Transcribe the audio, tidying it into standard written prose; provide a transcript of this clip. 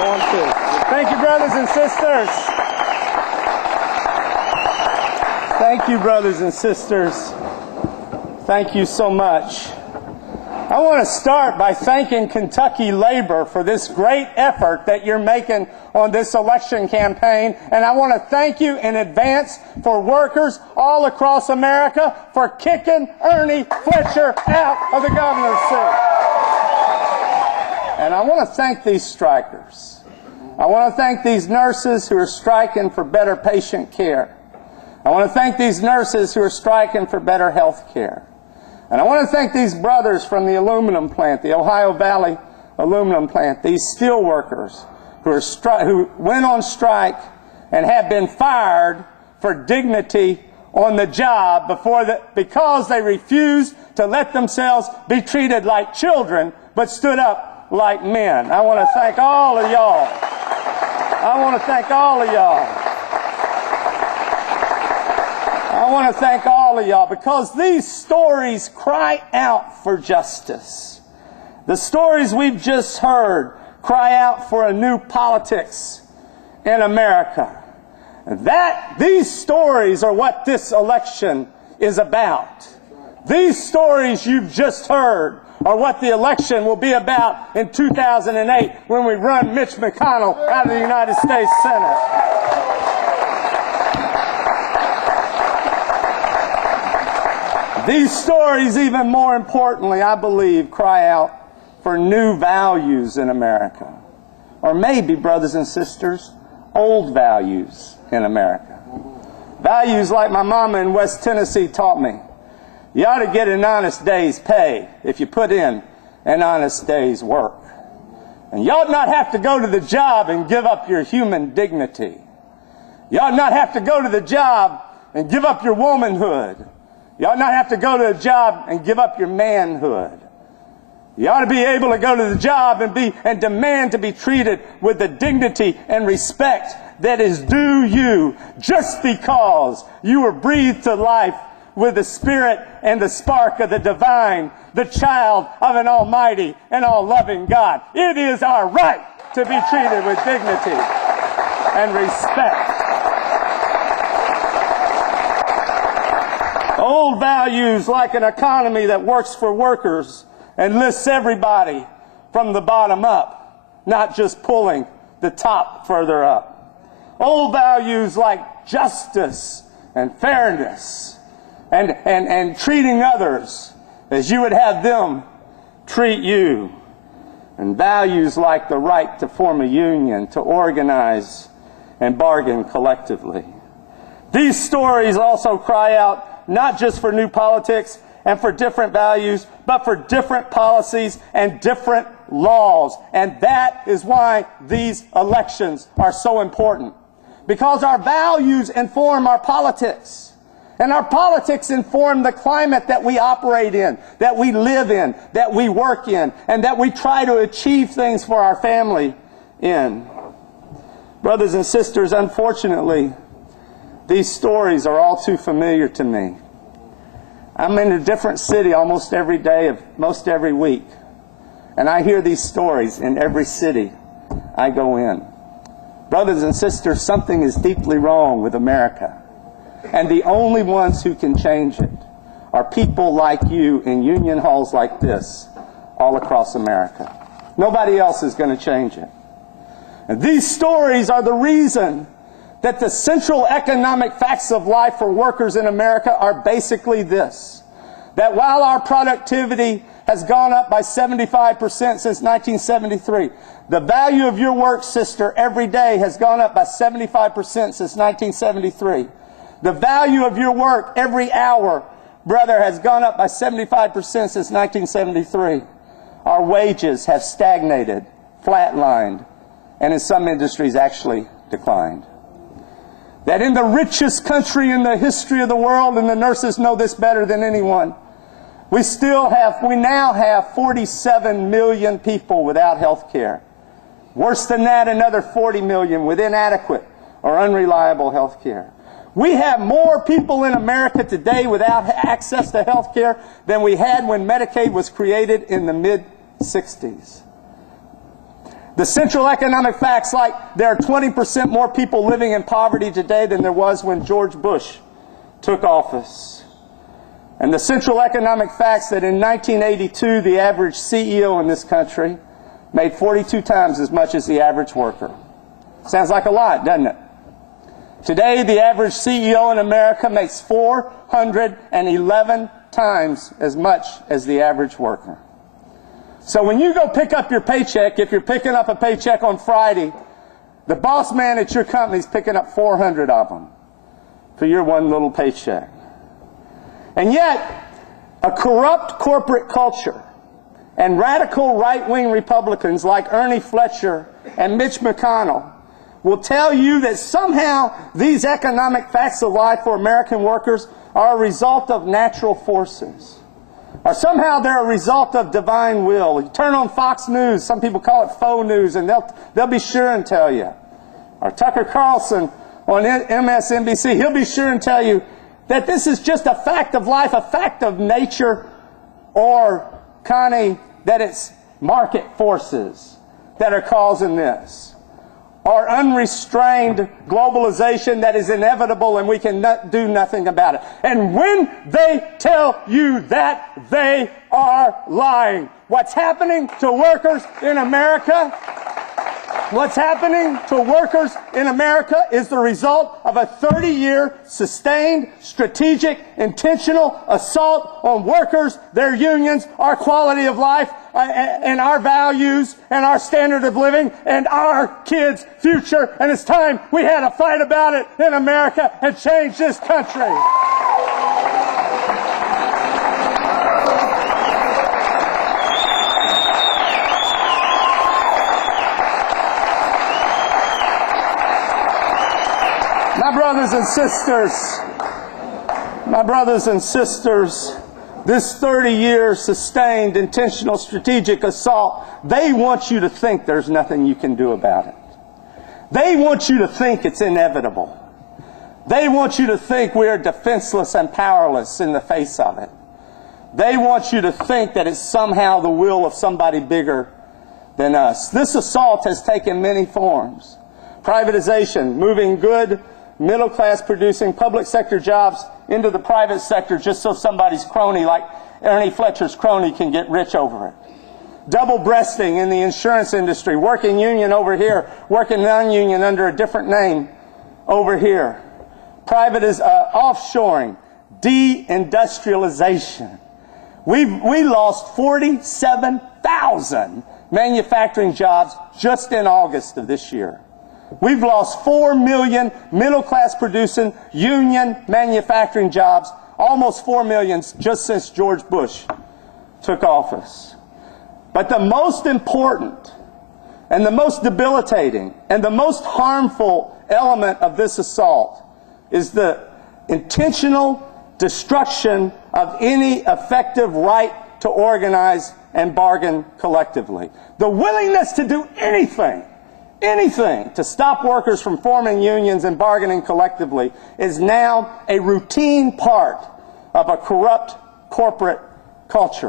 Thank you, brothers and sisters. Thank you, brothers and sisters. Thank you so much. I want to start by thanking Kentucky Labor for this great effort that you're making on this election campaign. And I want to thank you in advance for workers all across America for kicking Ernie Fletcher out of the governor's seat. And I want to thank these strikers. I want to thank these nurses who are striking for better patient care. I want to thank these nurses who are striking for better health care. And I want to thank these brothers from the aluminum plant, the Ohio Valley aluminum plant, these steel workers who went on strike and have been fired for dignity on the job because they refused to let themselves be treated like children but stood up like men. I want to thank all of y'all. I want to thank all of y'all. I want to thank all of y'all because these stories cry out for justice. The stories we've just heard cry out for a new politics in America. These stories are what this election is about. These stories you've just heard are what the election will be about in 2008 when we run Mitch McConnell out of the United States Senate. These stories, even more importantly, I believe, cry out for new values in America. Or maybe, brothers and sisters, old values in America. Values like my mama in West Tennessee taught me. You ought to get an honest day's pay if you put in an honest day's work. And you ought not have to go to the job and give up your human dignity. You ought not have to go to the job and give up your womanhood. You ought not have to go to a job and give up your manhood. You ought to be able to go to the job and demand to be treated with the dignity and respect that is due you just because you were breathed to life with the spirit and the spark of the divine, the child of an almighty and all-loving God. It is our right to be treated with dignity and respect. Old values like an economy that works for workers and lifts everybody from the bottom up, not just pulling the top further up. Old values like justice and fairness and treating others as you would have them treat you. And values like the right to form a union, to organize and bargain collectively. These stories also cry out not just for new politics and for different values, but for different policies and different laws. And that is why these elections are so important. Because our values inform our politics. And our politics inform the climate that we operate in, that we live in, that we work in, and that we try to achieve things for our family in. Brothers and sisters, unfortunately, these stories are all too familiar to me. I'm in a different city almost every day of most every week. And I hear these stories in every city I go in. Brothers and sisters, something is deeply wrong with America. And the only ones who can change it are people like you in union halls like this all across America. Nobody else is going to change it. And these stories are the reason that the central economic facts of life for workers in America are basically this: that while our productivity has gone up by 75% since 1973, the value of your work, sister, every day has gone up by 75% since 1973. The value of your work every hour, brother, has gone up by 75% since 1973. Our wages have stagnated, flatlined, and in some industries actually declined. That in the richest country in the history of the world, and the nurses know this better than anyone, we now have 47 million people without health care. Worse than that, another 40 million with inadequate or unreliable health care. We have more people in America today without access to health care than we had when Medicaid was created in the mid-60s. The central economic facts, like there are 20% more people living in poverty today than there was when George Bush took office. And the central economic facts that in 1982, the average CEO in this country made 42 times as much as the average worker. Sounds like a lot, doesn't it? Today, the average CEO in America makes 411 times as much as the average worker. So when you go pick up your paycheck, if you're picking up a paycheck on Friday, the boss man at your company is picking up 400 of them for your one little paycheck. And yet, a corrupt corporate culture and radical right-wing Republicans like Ernie Fletcher and Mitch McConnell will tell you that somehow these economic facts of life for American workers are a result of natural forces. Or somehow they're a result of divine will. You turn on Fox News, some people call it faux news, and they'll be sure and tell you. Or Tucker Carlson on MSNBC, he'll be sure and tell you that this is just a fact of life, a fact of nature, or, Connie, that it's market forces that are causing this. Or unrestrained globalization that is inevitable and we can do nothing about it. And when they tell you that, they are lying. What's happening to workers in America? What's happening to workers in America is the result of a 30-year sustained, strategic, intentional assault on workers, their unions, our quality of life, and our values, and our standard of living, and our kids' future. And it's time we had a fight about it in America and change this country. My brothers and sisters, this 30-year sustained, intentional, strategic assault, they want you to think there's nothing you can do about it. They want you to think it's inevitable. They want you to think we are defenseless and powerless in the face of it. They want you to think that it's somehow the will of somebody bigger than us. This assault has taken many forms. Privatization, moving good, middle-class producing public sector jobs into the private sector just so somebody's crony, like Ernie Fletcher's crony, can get rich over it. Double-breasting in the insurance industry, working union over here, working non-union under a different name over here. Offshoring, deindustrialization. We lost 47,000 manufacturing jobs just in August of this year. We've lost 4 million middle-class producing union manufacturing jobs, almost 4 million just since George Bush took office. But the most important and the most debilitating and the most harmful element of this assault is the intentional destruction of any effective right to organize and bargain collectively. The willingness to do anything to stop workers from forming unions and bargaining collectively is now a routine part of a corrupt corporate culture.